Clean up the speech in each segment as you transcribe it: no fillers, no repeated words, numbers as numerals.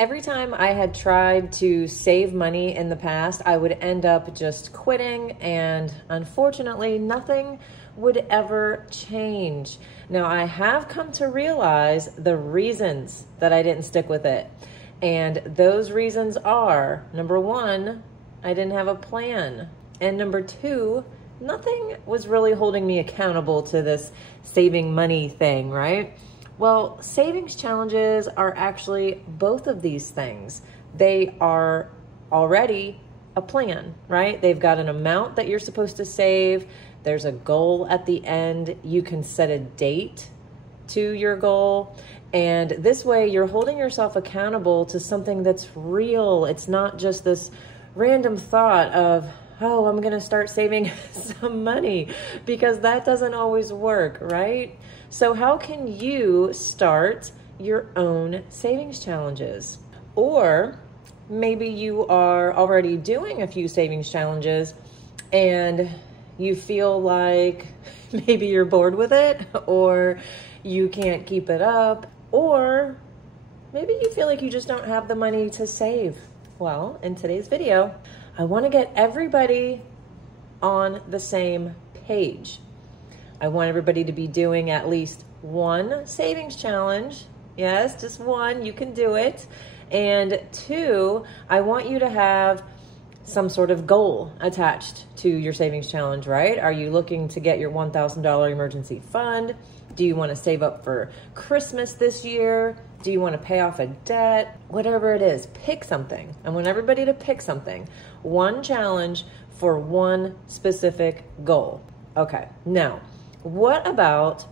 Every time I had tried to save money in the past, I would end up just quitting, and unfortunately, nothing would ever change. Now, I have come to realize the reasons that I didn't stick with it. And those reasons are, number one, I didn't have a plan. And number two, nothing was really holding me accountable to this saving money thing, right? Well, savings challenges are actually both of these things. They are already a plan, right? They've got an amount that you're supposed to save. There's a goal at the end. You can set a date to your goal. And this way you're holding yourself accountable to something that's real. It's not just this random thought of, oh, I'm going to start saving some money, because that doesn't always work, right? So how can you start your own savings challenges? Or maybe you are already doing a few savings challenges and you feel like maybe you're bored with it, or you can't keep it up, or maybe you feel like you just don't have the money to save. Well, in today's video, I want to get everybody on the same page. I want everybody to be doing at least one savings challenge. Yes, just one, you can do it. And two, I want you to have some sort of goal attached to your savings challenge, right? Are you looking to get your $1,000 emergency fund? Do you want to save up for Christmas this year? Do you want to pay off a debt? Whatever it is, pick something. I want everybody to pick something. One challenge for one specific goal. Okay, now, what about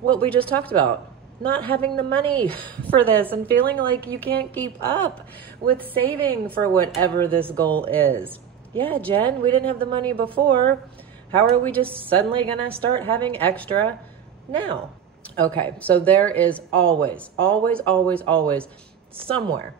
what we just talked about? Not having the money for this and feeling like you can't keep up with saving for whatever this goal is. Yeah, Jen, we didn't have the money before. How are we just suddenly gonna start having extra now? Okay, so there is always somewhere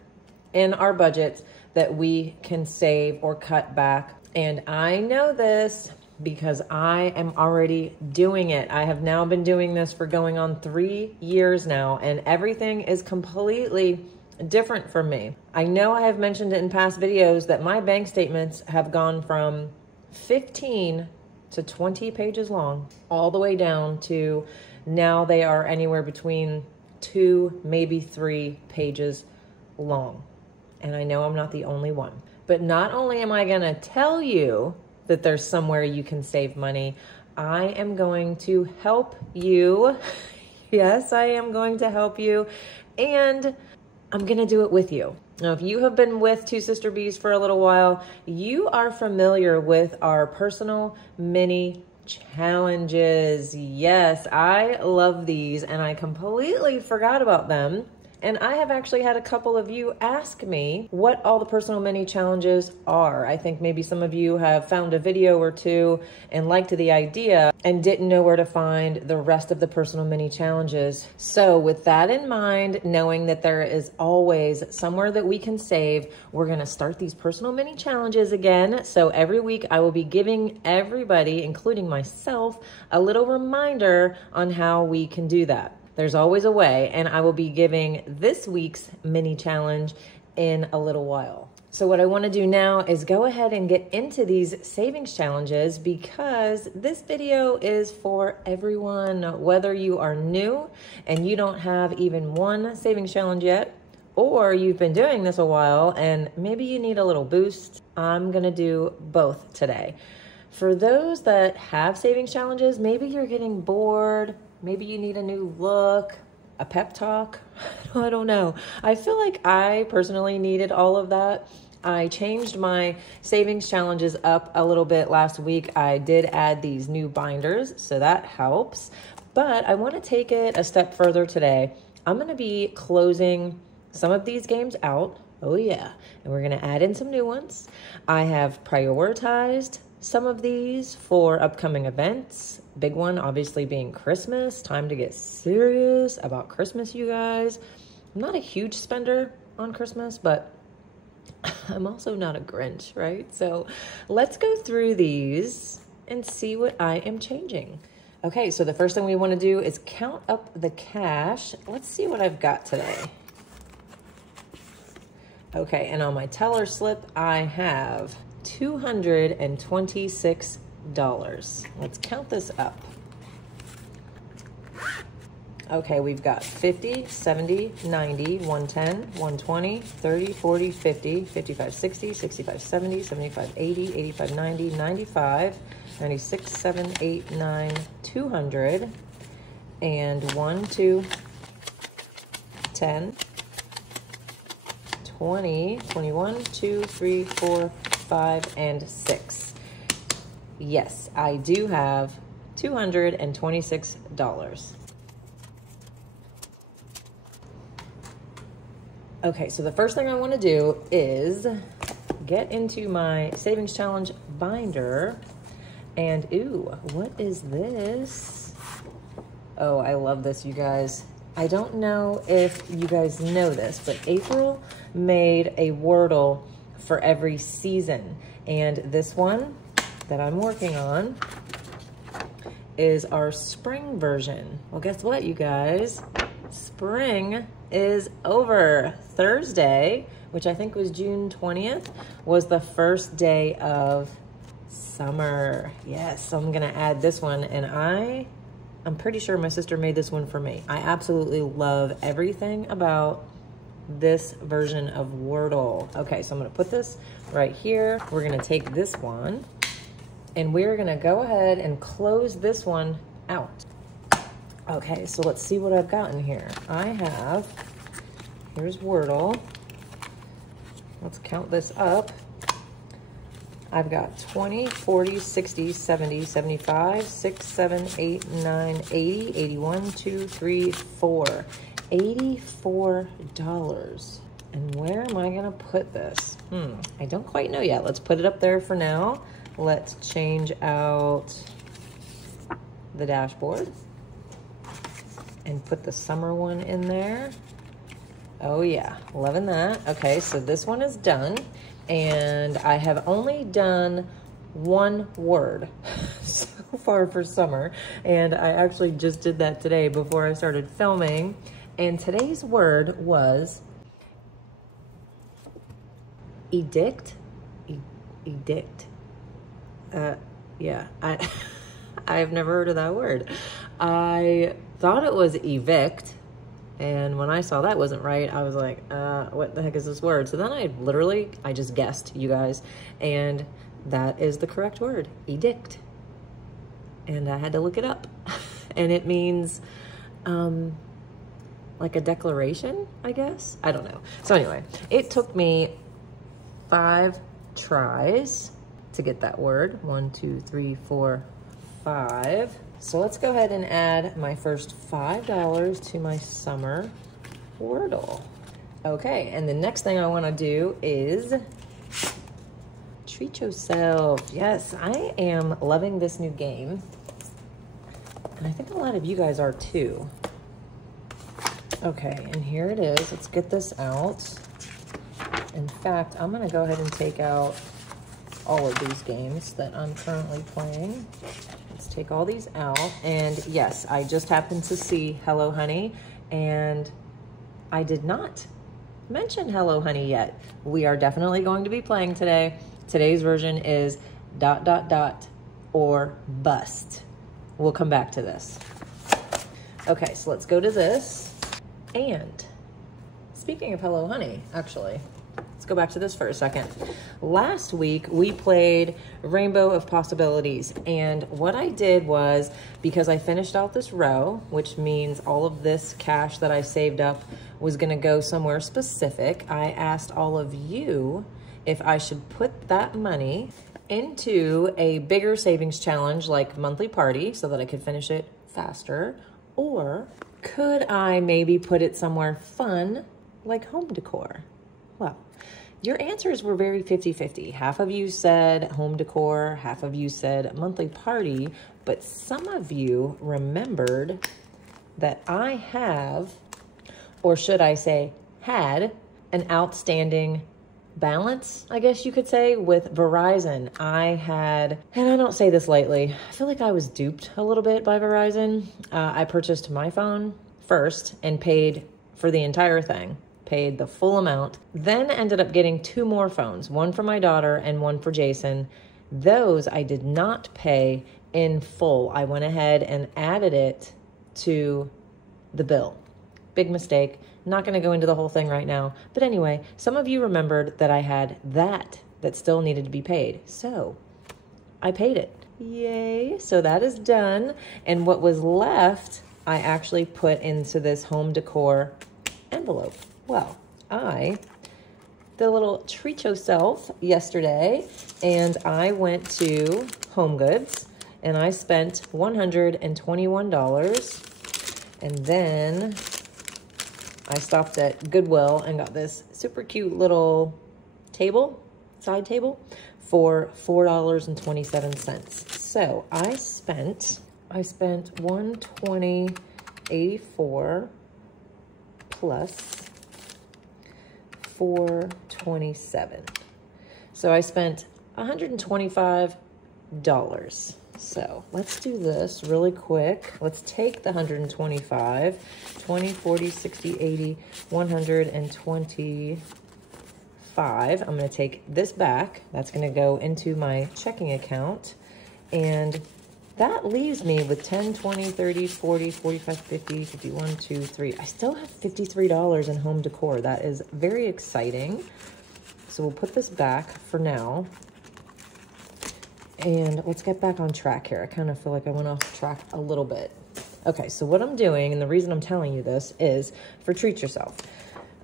in our budgets that we can save or cut back. And I know this because I am already doing it. I have now been doing this for going on 3 years now, and everything is completely different for me. I know I have mentioned it in past videos that my bank statements have gone from 15 to 20 pages long, all the way down to now they are anywhere between 2, maybe 3 pages long. And I know I'm not the only one. But not only am I gonna tell you that there's somewhere you can save money, I am going to help you. Yes, I am going to help you, and I'm gonna do it with you. Now, if you have been with Two Sister Bees for a little while, you are familiar with our personal mini challenges. Yes, I love these, and I completely forgot about them. And I have actually had a couple of you ask me what all the personal mini challenges are. I think maybe some of you have found a video or two and liked the idea and didn't know where to find the rest of the personal mini challenges. So with that in mind, knowing that there is always somewhere that we can save, we're gonna start these personal mini challenges again. So every week I will be giving everybody, including myself, a little reminder on how we can do that. There's always a way, and I will be giving this week's mini challenge in a little while. So what I want to do now is go ahead and get into these savings challenges, because this video is for everyone, whether you are new and you don't have even one savings challenge yet, or you've been doing this a while and maybe you need a little boost. I'm going to do both today. For those that have savings challenges, maybe you're getting bored. Maybe you need a new look, a pep talk. I don't know. I feel like I personally needed all of that. I changed my savings challenges up a little bit last week. I did add these new binders, so that helps. But I want to take it a step further today. I'm going to be closing some of these games out. Oh yeah. And we're going to add in some new ones. I have prioritized some of these for upcoming events. Big one obviously being Christmas. Time to get serious about Christmas, you guys. I'm not a huge spender on Christmas, but I'm also not a Grinch, right? So let's go through these and see what I am changing. Okay, so the first thing we want to do is count up the cash. Let's see what I've got today. Okay, and on my teller slip, I have $226. Let's count this up. Okay, we've got 50, 70, 90, 110, 120, 30, 40, 50, 55, 60, 65, 70, 75, 80, 85, 90, 95, 96, 7, 8, 9, 200, and 1, 2, 10, 20, 21, 2, 3, 4, 5, and 6. Yes, I do have $226. Okay, so the first thing I want to do is get into my savings challenge binder. And ooh, what is this? Oh, I love this, you guys. I don't know if you guys know this, but April made a Wordle for every season. And this one that I'm working on is our spring version. Well, guess what, you guys? Spring is over. Thursday, which I think was June 20th, was the first day of summer. Yes, so I'm gonna add this one, and I'm pretty sure my sister made this one for me. I absolutely love everything about this version of Wordle. Okay, so I'm gonna put this right here. We're gonna take this one, and we're gonna go ahead and close this one out. Okay, so let's see what I've got in here. Here's Wordle. Let's count this up. I've got 20, 40, 60, 70, 75, 6, 7, 8, 9, 80, 81, 2, 3, 4. $84. And where am I gonna put this? I don't quite know yet. Let's put it up there for now. Let's change out the dashboard and put the summer one in there. Oh yeah, loving that. Okay, so this one is done, and I have only done one word so far for summer, and I actually just did that today before I started filming, and today's word was edict. Edict. Yeah, I've never heard of that word. I thought it was evict, and when I saw that wasn't right, I was like, what the heck is this word? So then I just guessed, you guys, and that is the correct word, edict. And I had to look it up. And it means like a declaration, I guess? I don't know. So anyway, it took me 5 tries to get that word. 1, 2, 3, 4, 5. So let's go ahead and add my first $5 to my summer Wordle. Okay, and the next thing I want to do is treat yourself. Yes, I am loving this new game, and I think a lot of you guys are too. Okay, and here it is. Let's get this out. In fact, I'm going to go ahead and take out all of these games that I'm currently playing. Let's take all these out. And yes, I just happened to see Hello Honey, and I did not mention Hello Honey yet. We are definitely going to be playing today. Today's version is ... or bust. We'll come back to this. Okay, so let's go to this. And speaking of Hello Honey, actually, let's go back to this for a second. Last week, we played Rainbow of Possibilities. And what I did was, because I finished out this row, which means all of this cash that I saved up was gonna go somewhere specific, I asked all of you if I should put that money into a bigger savings challenge like monthly party so that I could finish it faster, or could I maybe put it somewhere fun like home decor? Well, your answers were very 50-50. Half of you said home decor, half of you said monthly party, but some of you remembered that I have, or should I say had, an outstanding balance, I guess you could say, with Verizon. I had, and I don't say this lightly, I feel like I was duped a little bit by Verizon. I purchased my phone first and paid for the entire thing. paid the full amount. Then ended up getting 2 more phones, one for my daughter and one for Jason. Those I did not pay in full. I went ahead and added it to the bill. Big mistake. Not going to go into the whole thing right now. But anyway, some of you remembered that I had that still needed to be paid. So I paid it. Yay. So that is done. And what was left, I actually put into this home decor envelope. Well, I did a little treat yourself yesterday, and I went to Home Goods and I spent $121. And then I stopped at Goodwill and got this super cute little table, side table, for $4.27. So I spent $120.84 plus $4.27. So I spent $125. So let's do this really quick. Let's take the 125, 20, 40, 60, 80, 125. I'm going to take this back. That's going to go into my checking account. And that leaves me with 10, 20, 30, 40, 45, 50, 51, 2, 3. I still have $53 in home decor. That is very exciting. So we'll put this back for now. And let's get back on track here. I kind of feel like I went off track a little bit. Okay, so what I'm doing, and the reason I'm telling you this, is for Treat Yourself.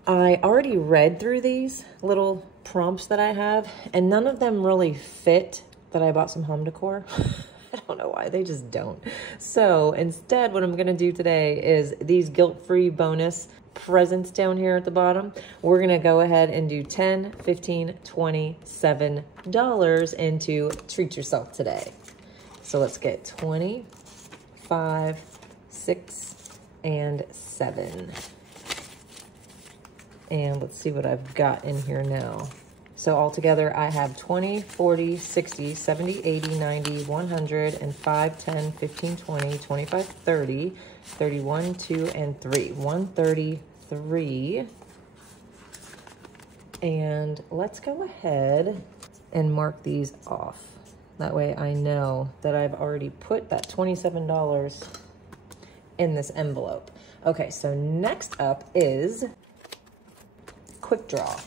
I already read through these little prompts that I have, and none of them really fit that I bought some home decor. I don't know why, they just don't. So instead, what I'm gonna do today is these guilt-free bonus presents down here at the bottom. We're gonna go ahead and do $10, $15, $27 into Treat Yourself today. So let's get 20, 5, 6, and 7. And let's see what I've got in here now. So altogether, I have 20, 40, 60, 70, 80, 90, 100, and 5, 10, 15, 20, 25, 30, 31, 2, and 3. 133. And let's go ahead and mark these off. That way I know that I've already put that $27 in this envelope. Okay, so next up is Quick Draw.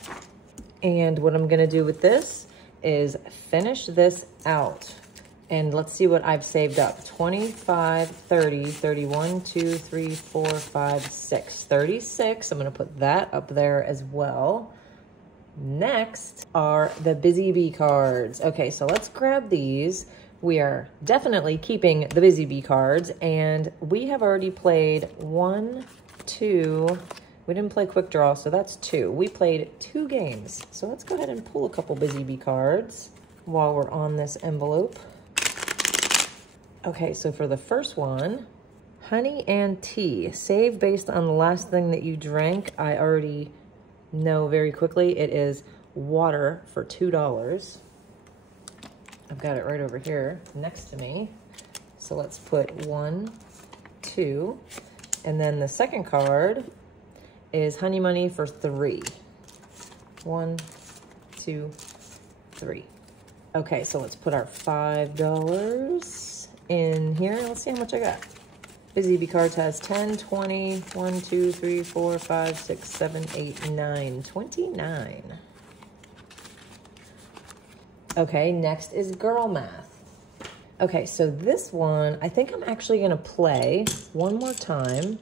And what I'm gonna do with this is finish this out. And let's see what I've saved up. 25, 30, 31, 2, 3, 4, 5, 6. 36, I'm gonna put that up there as well. Next are the Busy Bee cards. Okay, so let's grab these. We are definitely keeping the Busy Bee cards, and we have already played 1, 2, we didn't play Quick Draw, so that's 2. We played 2 games. So let's go ahead and pull a couple Busy Bee cards while we're on this envelope. Okay, so for the first one, honey and tea. Save based on the last thing that you drank. I already know very quickly it is water for $2. I've got it right over here next to me. So let's put 1, 2, and then the second card is Honey Money for 3. 1, 2, 3. Okay, so let's put our $5 in here. Let's see how much I got. Busy Bee cards has 10, 20, 1, 2, 3, 4, 5, 6, 7, 8, 9, 29. Okay, next is Girl Math. Okay, so this one, I think I'm actually gonna play one more time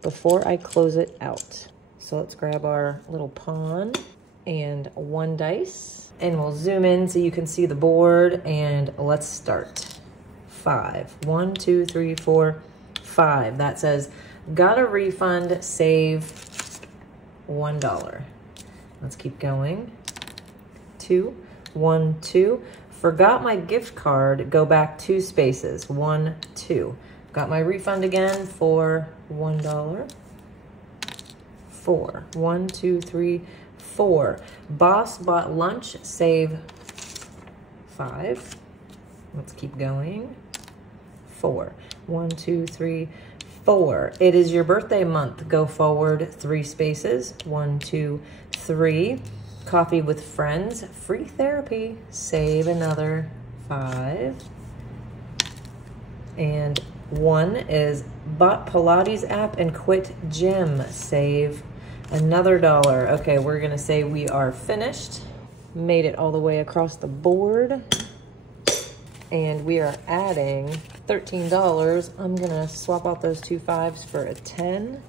before I close it out. So let's grab our little pawn and 1 dice, and we'll zoom in so you can see the board, and let's start. 5. 1, 2, 3, 4, 5. That says, got a refund, save $1. Let's keep going. 2, 1, 2. Forgot my gift card, go back 2 spaces. 1, 2. Got my refund again for $1. 4. 1, 2, 3, 4. Boss bought lunch, save 5. Let's keep going. 4. 1, 2, 3, 4. It is your birthday month. Go forward 3 spaces. 1, 2, 3. Coffee with friends. Free therapy. Save another 5. And 1 is bought Pilates app and quit gym. Save another $1. Okay, we're gonna say we are finished. Made it all the way across the board. And we are adding $13. I'm gonna swap out those 2 5s for a 10.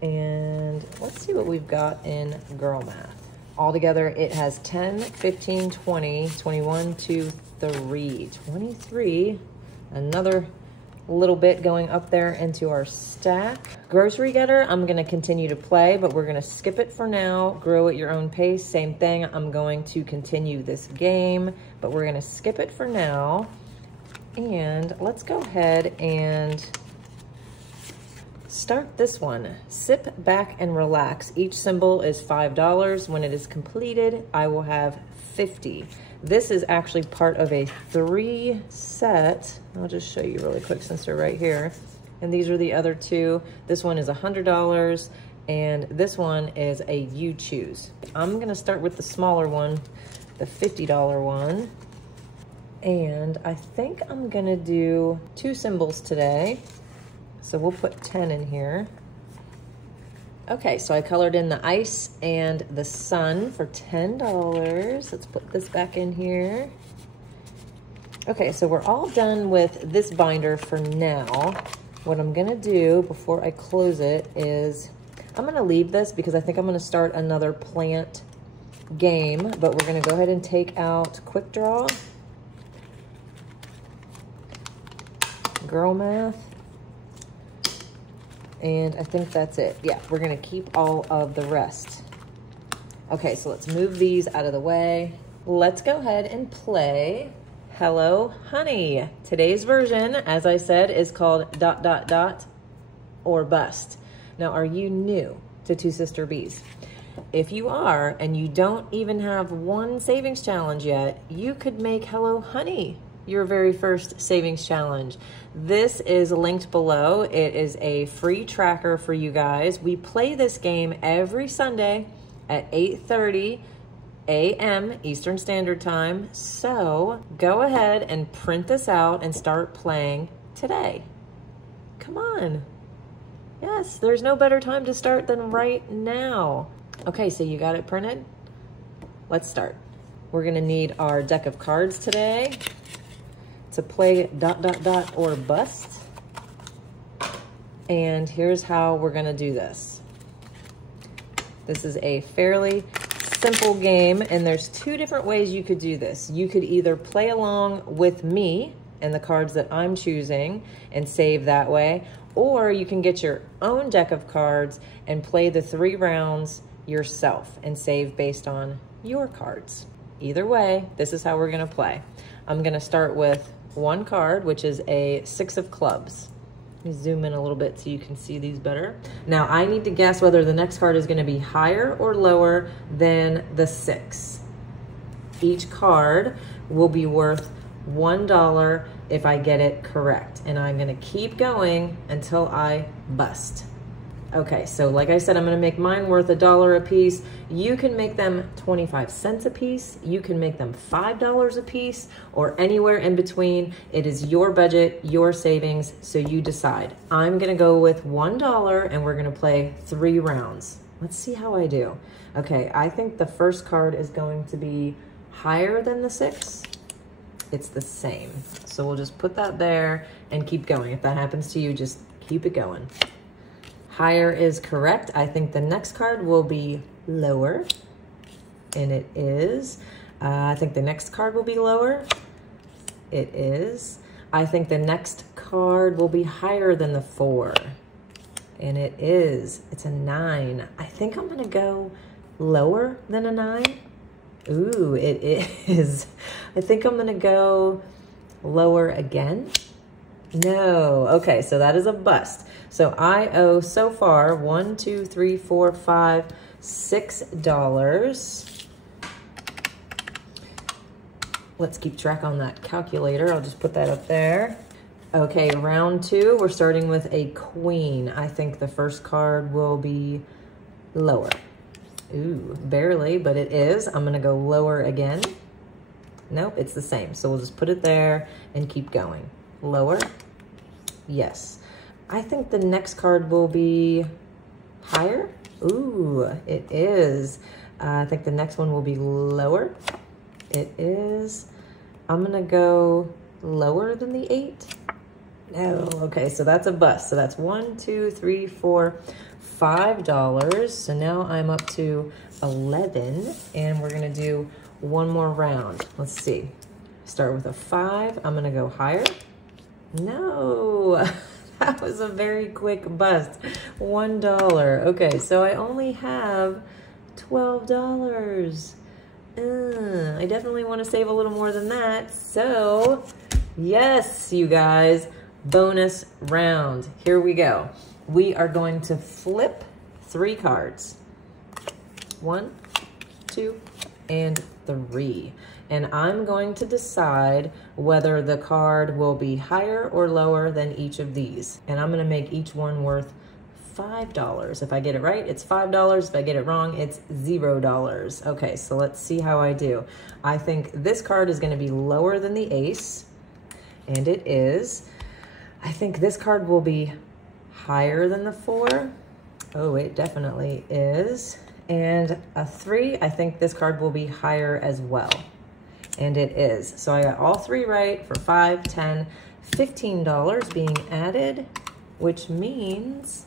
And let's see what we've got in girl math. Altogether, it has 10, 15, 20, 21, 2, 3, 23. Another little bit going up there into our stack. Grocery getter, I'm gonna continue to play, but we're gonna skip it for now. Grow at your own pace, same thing. I'm going to continue this game, but we're gonna skip it for now. And let's go ahead and start this one. Sip back and relax. Each symbol is $5. When it is completed, I will have 50. This is actually part of a 3 set. I'll just show you really quick since they're right here. And these are the other 2. This one is $100 and this one is a you choose. I'm gonna start with the smaller one, the $50 one. And I think I'm gonna do 2 symbols today. So we'll put 10 in here. Okay, so I colored in the ice and the sun for $10. Let's put this back in here. Okay, so we're all done with this binder for now. What I'm gonna do before I close it is, I'm gonna leave this because I think I'm gonna start another plant game, but we're gonna go ahead and take out quick draw, girl math, and I think that's it. Yeah, we're gonna keep all of the rest. Okay, so let's move these out of the way. Let's go ahead and play Hello Honey. Today's version, as I said, is called ... or bust. Now, are you new to Two Sister Bees? If you are, and you don't even have one savings challenge yet, you could make Hello Honey your very first savings challenge. This is linked below. It is a free tracker for you guys. We play this game every Sunday at 8:30 a.m. Eastern Standard Time. So go ahead and print this out and start playing today. Come on. Yes, there's no better time to start than right now. Okay, so you got it printed? Let's start. We're gonna need our deck of cards today to play ... or bust. And here's how we're gonna do this. This is a fairly simple game, and there's 2 different ways you could do this. You could either play along with me and the cards that I'm choosing and save that way, or you can get your own deck of cards and play the 3 rounds yourself and save based on your cards. Either way, this is how we're gonna play. I'm gonna start with 1 card, which is a 6 of clubs. Let me zoom in a little bit so you can see these better. Now, I need to guess whether the next card is gonna be higher or lower than the 6. Each card will be worth $1 if I get it correct. And I'm gonna keep going until I bust. Okay, so like I said, I'm gonna make mine worth $1 a piece. You can make them 25 cents a piece. You can make them $5 a piece, or anywhere in between. It is your budget, your savings, so you decide. I'm gonna go with $1 and we're gonna play 3 rounds. Let's see how I do. Okay, I think the first card is going to be higher than the 6. It's the same. So we'll just put that there and keep going. If that happens to you, just keep it going. Higher is correct. I think the next card will be lower, and it is. I think the next card will be lower. It is. I think the next card will be higher than the 4, and it is. It's a 9. I think I'm gonna go lower than a 9. Ooh, it is. I think I'm gonna go lower again. No. Okay, so that is a bust. So I owe so far $1, 2, 3, 4, 5, $6. Let's keep track on that calculator. I'll just put that up there. Okay, round two, we're starting with a queen. I think the first card will be lower. Ooh, barely, but it is. I'm gonna go lower again. Nope, it's the same. So we'll just put it there and keep going. Lower, yes. I think the next card will be higher. Ooh, it is. I think the next one will be lower. It is. I'm gonna go lower than the 8. No, okay, so that's a bust. So that's $1, 2, 3, 4, $5. So now I'm up to 11, and we're gonna do one more round. Let's see. Start with a 5. I'm gonna go higher. No, that was a very quick bust. $1. Okay, so I only have $12. I definitely want to save a little more than that. So, yes, you guys, bonus round. Here we go. We are going to flip 3 cards. 1, 2, and 3. And I'm going to decide whether the card will be higher or lower than each of these. And I'm going to make each one worth $5. If I get it right, it's $5. If I get it wrong, it's $0. Okay, so let's see how I do. I think this card is going to be lower than the ace, and it is. I think this card will be higher than the 4. Oh, it definitely is. And a 3, I think this card will be higher as well. And it is. So I got all 3 right for $5, $10, $15 being added, which means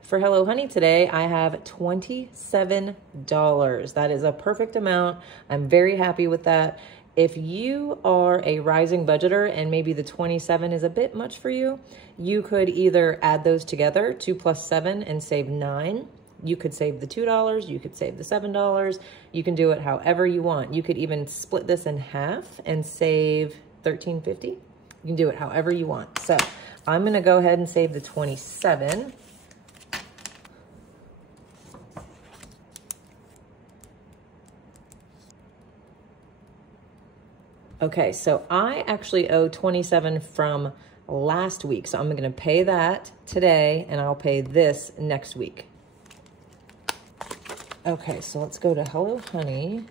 for Hello Honey today, I have $27. That is a perfect amount. I'm very happy with that. If you are a rising budgeter and maybe the 27 is a bit much for you, you could either add those together, 2 plus 7, and save 9. You could save the $2, you could save the $7. You can do it however you want. You could even split this in half and save $13.50. You can do it however you want. So I'm gonna go ahead and save the 27. Okay, so I actually owe 27 from last week. So I'm gonna pay that today and I'll pay this next week. Okay, so let's go to Hello Honey.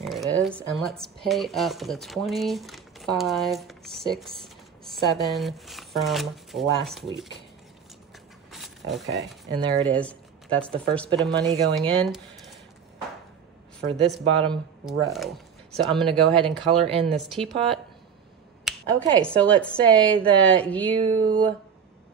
Here it is. And let's pay up the 25, 6, 7 from last week. Okay, and there it is. That's the first bit of money going in for this bottom row. So I'm gonna go ahead and color in this teapot. Okay, so let's say that you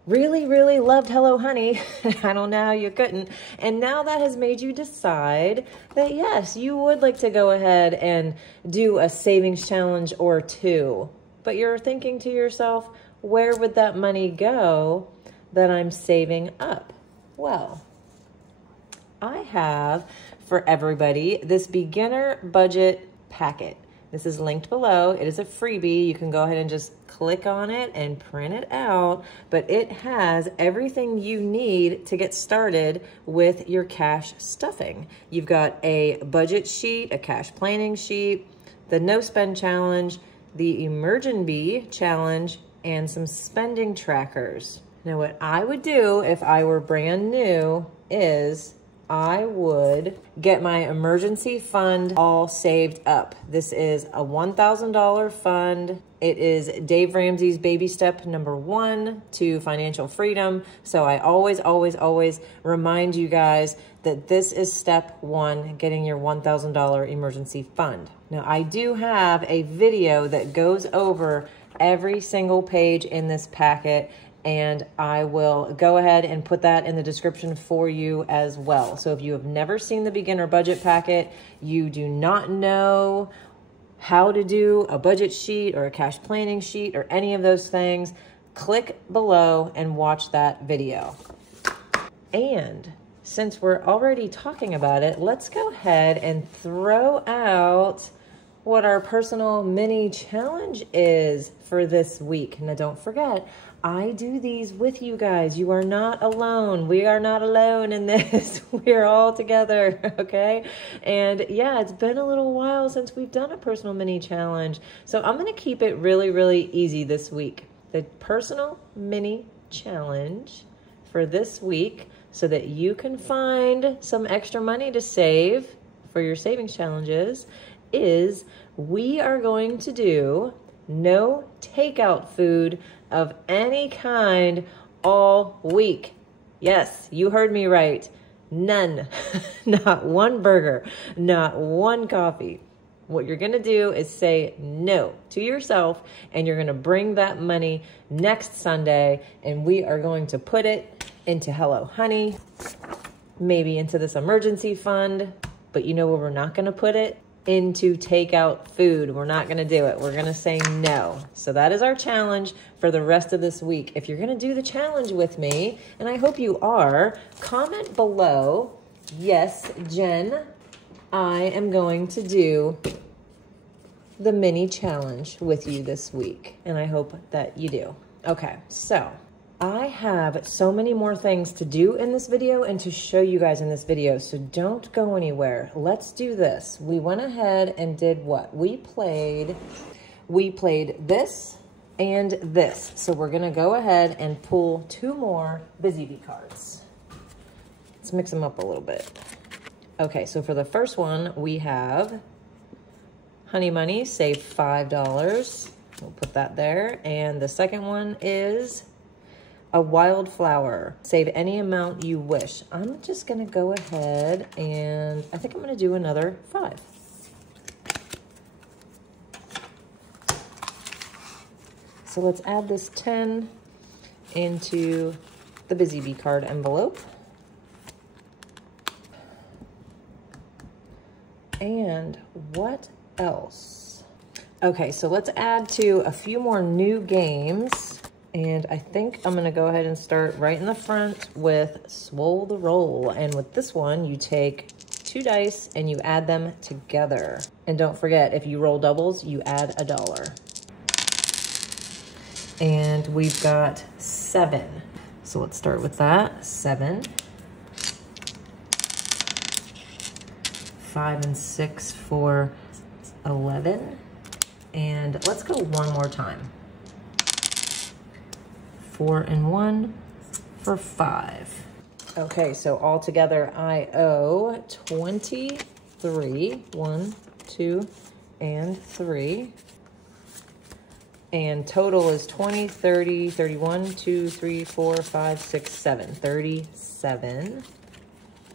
really, really loved Hello Honey. I don't know how you couldn't. And now that has made you decide that yes, you would like to go ahead and do a savings challenge or 2. But you're thinking to yourself, where would that money go that I'm saving up? Well, I have for everybody this beginner budget packet. This is linked below. It is a freebie. You can go ahead and just click on it and print it out, but it has everything you need to get started with your cash stuffing. You've got a budget sheet, a cash planning sheet, the no spend challenge, the Emergency challenge, and some spending trackers. Now what I would do if I were brand new is I would get my emergency fund all saved up. This is a $1,000 fund. It is Dave Ramsey's baby step number 1 to financial freedom. So I always, always, always remind you guys that this is step 1, getting your $1,000 emergency fund. Now I do have a video that goes over every single page in this packet, and I will go ahead and put that in the description for you as well. So if you have never seen the beginner budget packet, you do not know how to do a budget sheet or a cash planning sheet or any of those things, click below and watch that video. And since we're already talking about it, let's go ahead and throw out what our personal mini challenge is for this week. Now, don't forget, I do these with you guys. You are not alone. We are not alone in this. We're all together, okay? And yeah, it's been a little while since we've done a personal mini challenge. So I'm going to keep it really, really easy this week. The personal mini challenge for this week, so that you can find some extra money to save for your savings challenges, is we are going to do no takeout food of any kind all week. Yes, you heard me right. None. Not one burger, not one coffee. What you're going to do is say no to yourself, and you're going to bring that money next Sunday, and we are going to put it into Hello Honey, maybe into this emergency fund. But you know where we're not going to put it? Into takeout food. We're not going to do it. We're going to say no. So that is our challenge for the rest of this week. If you're going to do the challenge with me, and I hope you are, comment below, yes, Jen, I am going to do the mini challenge with you this week. And I hope that you do. Okay, so I have so many more things to do in this video and to show you guys in this video, so don't go anywhere. Let's do this. We went ahead and did what? We played this and this. So we're gonna go ahead and pull 2 more Busy Bee cards. Let's mix them up a little bit. Okay, so for the first one, we have Honey Money, save $5. We'll put that there. And the second one is a Wildflower, save any amount you wish. I'm just gonna go ahead and I think I'm gonna do another 5. So let's add this 10 into the Busy Bee card envelope. And what else? Okay, so let's add to a few more new games. And I think I'm gonna go ahead and start right in the front with Swole the Roll. And with this one, you take 2 dice and you add them together. And don't forget, if you roll doubles, you add $1. And we've got 7. So let's start with that, 7. 5 and 6 for 11. And let's go one more time. 4 and 1 for 5. Okay, so all together I owe 23. 1, 2, and 3. And total is 20, 30, 31, 2, 3, 4, 5, 6, 7. 37.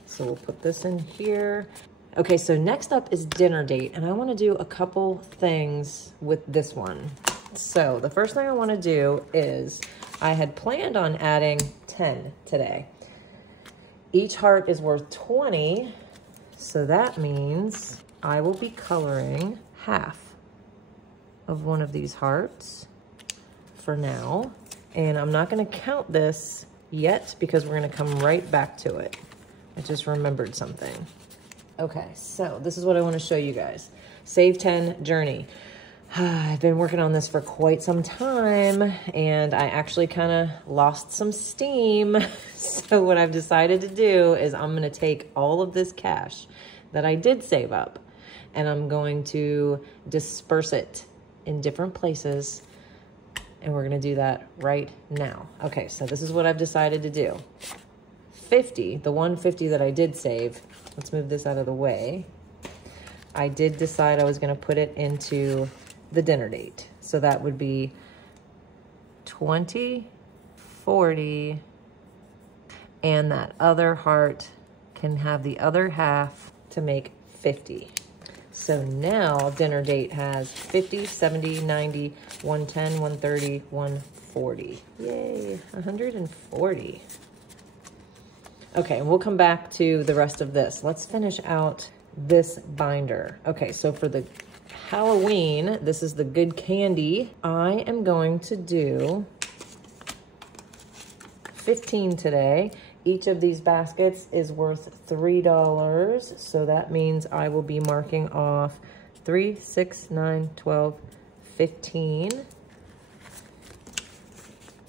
So we'll put this in here. Okay, so next up is dinner date, and I want to do a couple things with this one. So the first thing I want to do is, I had planned on adding 10 today. Each heart is worth 20, so that means I will be coloring half of one of these hearts for now. And I'm not going to count this yet because we're going to come right back to it. I just remembered something. Okay, so this is what I want to show you guys. Save 10 journey. I've been working on this for quite some time, and I actually kind of lost some steam. So what I've decided to do is I'm going to take all of this cash that I did save up, and I'm going to disperse it in different places, and we're going to do that right now. Okay, so this is what I've decided to do. 50, the 150 that I did save, let's move this out of the way. I did decide I was going to put it into the dinner date. So that would be 20, 40, and that other heart can have the other half to make 50. So now dinner date has 50, 70, 90, 110, 130, 140. Yay, 140. Okay, we'll come back to the rest of this. Let's finish out this binder. Okay, so for the Halloween, this is the good candy. I am going to do 15 today. Each of these baskets is worth $3, so that means I will be marking off 3, 6, 9, 12, 15.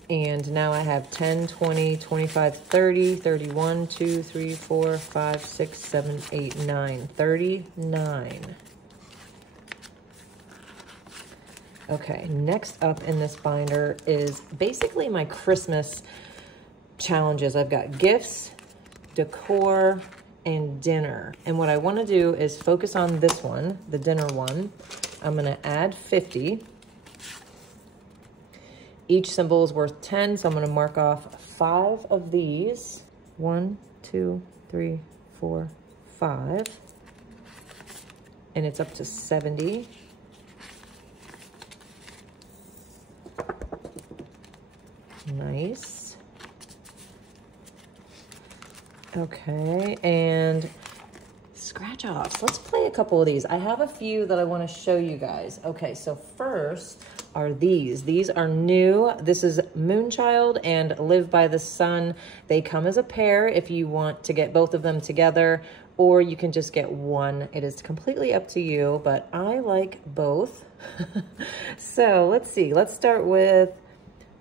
And now I have 10, 20, 25, 30, 31, 2, 3, 4, 5, 6, 7, 8, 9, 39. Okay, next up in this binder is basically my Christmas challenges. I've got gifts, decor, and dinner. And what I want to do is focus on this one, the dinner one. I'm going to add 50. Each symbol is worth 10, so I'm going to mark off 5 of these. 1, 2, 3, 4, 5. And it's up to 70. Nice. Okay, and scratch offs. Let's play a couple of these. I have a few that I want to show you guys. Okay, so first are these. These are new. This is Moonchild and Live by the Sun. They come as a pair if you want to get both of them together, or you can just get one. It is completely up to you, but I like both. So let's see. Let's start with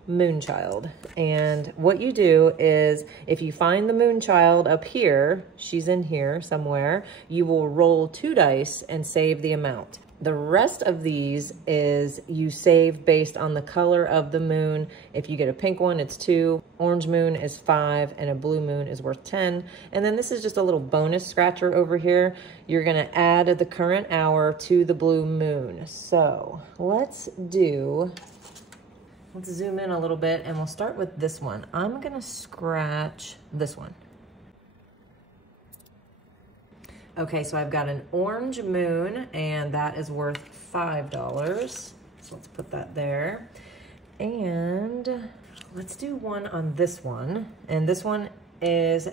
Moonchild. And what you do is if you find the Moonchild up here, she's in here somewhere, you will roll 2 dice and save the amount. The rest of these is you save based on the color of the moon. If you get a pink one, it's 2, orange moon is 5, and a blue moon is worth 10. And then this is just a little bonus scratcher over here. You're gonna add the current hour to the blue moon. So let's zoom in a little bit and we'll start with this one. I'm gonna scratch this one. Okay, so I've got an orange moon and that is worth $5. So let's put that there. And let's do one on this one. And this one is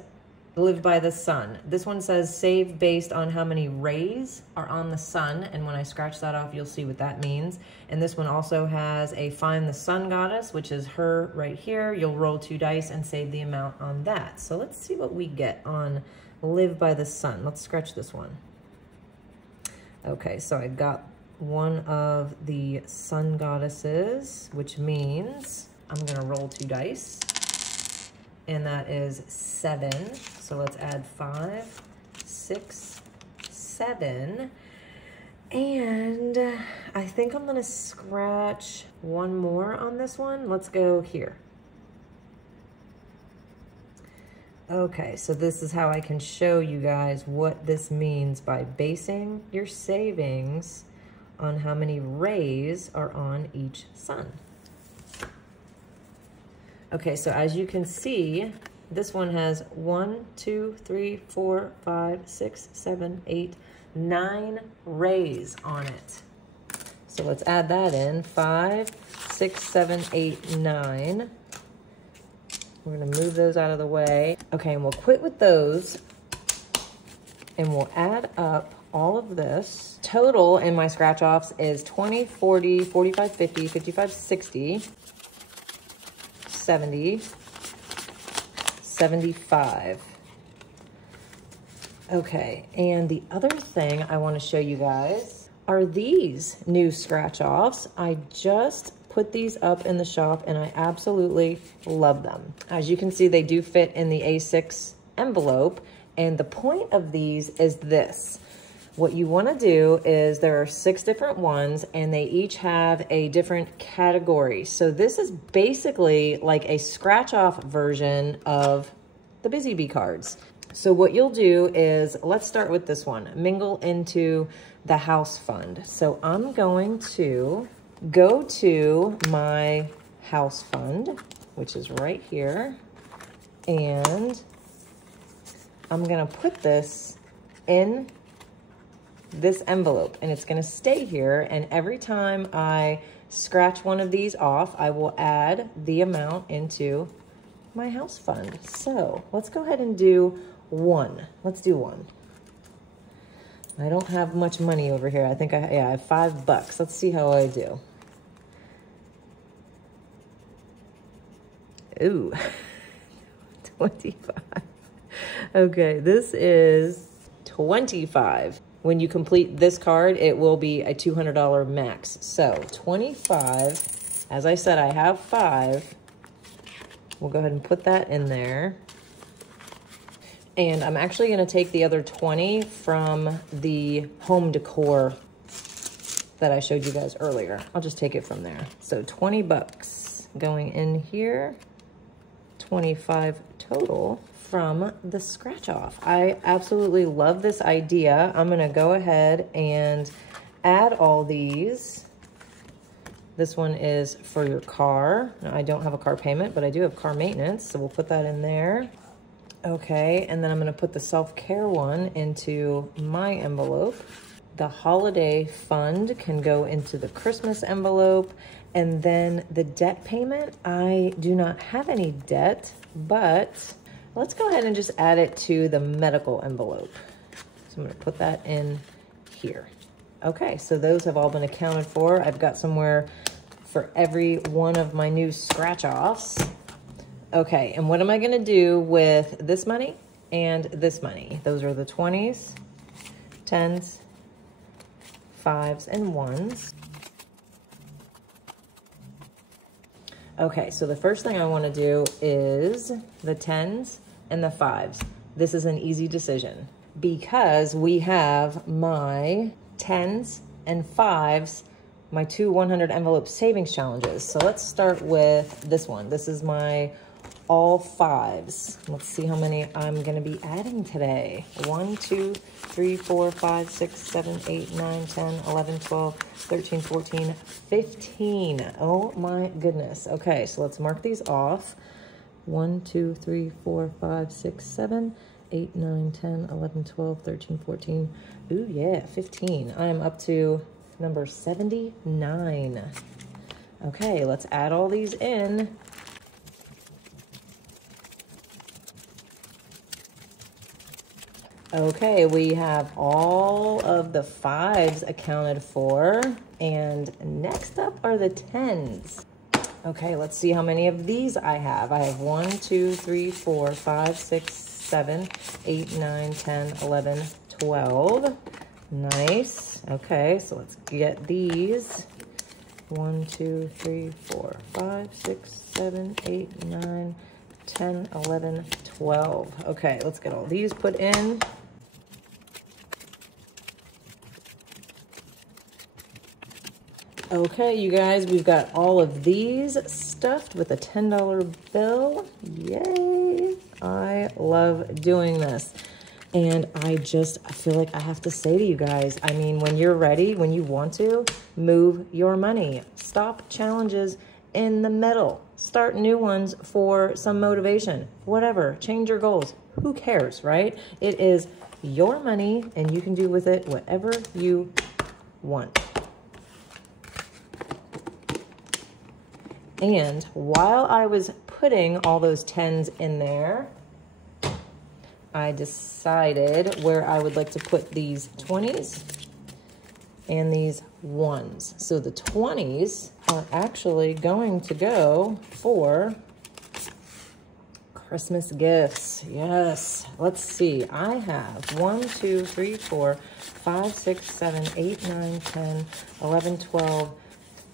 Live by the Sun. This one says save based on how many rays are on the sun. And when I scratch that off, you'll see what that means. And this one also has a find the sun goddess, which is her right here. You'll roll 2 dice and save the amount on that. So let's see what we get on Live by the Sun. Let's scratch this one. Okay, so I got one of the sun goddesses, which means I'm gonna roll 2 dice. And that is 7. So let's add 5, 6, 7. And I think I'm gonna scratch one more on this one. Let's go here. Okay, so this is how I can show you guys what this means by basing your savings on how many rays are on each sun. Okay, so as you can see, this one has 1, 2, 3, 4, 5, 6, 7, 8, 9 rays on it. So let's add that in. 5, 6, 7, 8, 9. We're gonna move those out of the way. Okay, and we'll quit with those and we'll add up all of this. Total in my scratch offs is 20, 40, 45, 50, 55, 60, 70, 75. Okay, and the other thing I wanna show you guys are these new scratch offs. I just put these up in the shop and I absolutely love them. As you can see, they do fit in the A6 envelope, and the point of these is this. What you want to do is there are 6 different ones and they each have a different category. So this is basically like a scratch off version of the Busy Bee cards. So what you'll do is, let's start with this one, mingle into the house fund. So I'm going to go to my house fund, which is right here, and I'm gonna put this in this envelope and it's gonna stay here, and every time I scratch one of these off, I will add the amount into my house fund. So let's go ahead and do one. Let's do one. I don't have much money over here. I think I have $5. Let's see how I do. Ooh, 25. Okay, this is 25. when you complete this card, it will be a $200 max. So 25, as I said, I have 5. We'll go ahead and put that in there. And I'm actually gonna take the other 20 from the home decor that I showed you guys earlier. I'll just take it from there. So 20 bucks going in here, 25 total from the scratch off. I absolutely love this idea. I'm gonna go ahead and add all these. This one is for your car. Now, I don't have a car payment, but I do have car maintenance, so we'll put that in there. Okay, and then I'm gonna put the self-care one into my envelope. The holiday fund can go into the Christmas envelope, and then the debt payment, I do not have any debt, but let's go ahead and just add it to the medical envelope. So I'm gonna put that in here. Okay, so those have all been accounted for. I've got somewhere for every one of my new scratch-offs. Okay, and what am I gonna do with this money and this money? Those are the 20s, 10s, 5s, and 1s. Okay, so the first thing I wanna do is the 10s and the 5s. This is an easy decision because we have my 10s and 5s, my 2 100 envelope savings challenges. So let's start with this one. This is my all 5s. Let's see how many I'm gonna be adding today. 1, 2, 3, 4, 5, 6, 7, 8, 9, 10, 11, 12, 13, 14, 15. Oh my goodness. Okay, so let's mark these off. 1, 2, 3, 4, 5, 6, 7, 8, 9, 10, 11, 12, 13, 14. Ooh, yeah, 15. I am up to number 79. Okay, let's add all these in. Okay, we have all of the 5s accounted for, and next up are the 10s. Okay, let's see how many of these I have. I have 1, 2, 3, 4, 5, 6, 7, 8, 9, 10, 11, 12. Nice. Okay, so let's get these. 1, 2, 3, 4, 5, 6, 7, 8, 9, 10, 11, 12. Okay, let's get all these put in. Okay, you guys, we've got all of these stuffed with a $10 bill. Yay! I love doing this. And I feel like I have to say to you guys, I mean, when you're ready, when you want to, move your money. Stop challenges in the middle. Start new ones for some motivation. Whatever, change your goals. Who cares, right? It is your money and you can do with it whatever you want. And while I was putting all those 10s in there, I decided where I would like to put these 20s and these 1s. So the 20s are actually going to go for Christmas gifts. Yes. Let's see. I have 1, 2, 3, 4, 5, 6, 7, 8, 9, 10, 11, 12,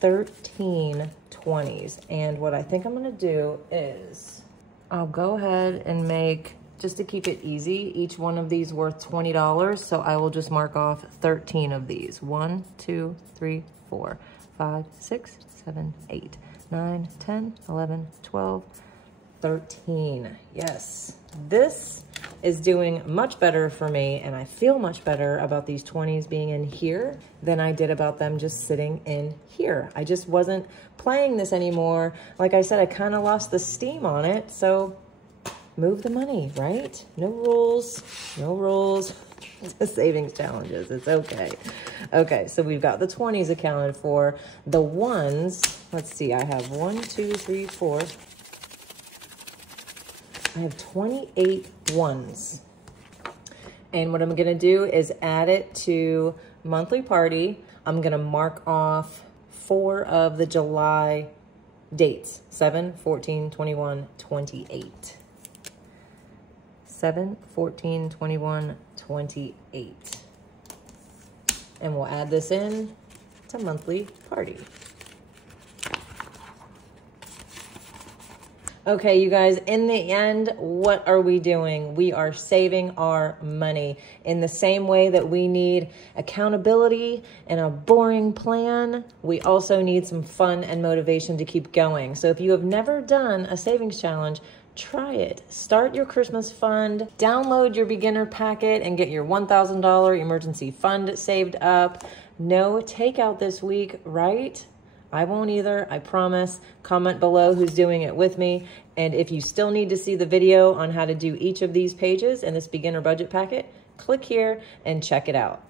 13 20s. And what I think I'm going to do is I'll go ahead and make, just to keep it easy, each one of these worth $20. So I will just mark off 13 of these. 1, 2, 3, 4, 5, 6, 7, 8, 9, 10, 11, 12, 13. Yes, this is doing much better for me, and I feel much better about these 20s being in here than I did about them just sitting in here. I just wasn't playing this anymore. Like I said, I kind of lost the steam on it, so move the money, right? No rules, no rules. The savings challenges, it's okay. Okay, so we've got the 20s accounted for. The 1s, let's see, I have 1, 2, 3, 4. I have 28 1s. And what I'm gonna do is add it to monthly party. I'm gonna mark off 4 of the July dates, 7, 14, 21, 28. 7, 14, 21, 28. And we'll add this in to monthly party. Okay, you guys, in the end, what are we doing? We are saving our money. In the same way that we need accountability and a boring plan, we also need some fun and motivation to keep going. So if you have never done a savings challenge, try it. Start your Christmas fund, download your beginner packet, and get your $1,000 emergency fund saved up. No takeout this week, right? I won't either, I promise. Comment below who's doing it with me. And if you still need to see the video on how to do each of these pages in this beginner budget packet, click here and check it out.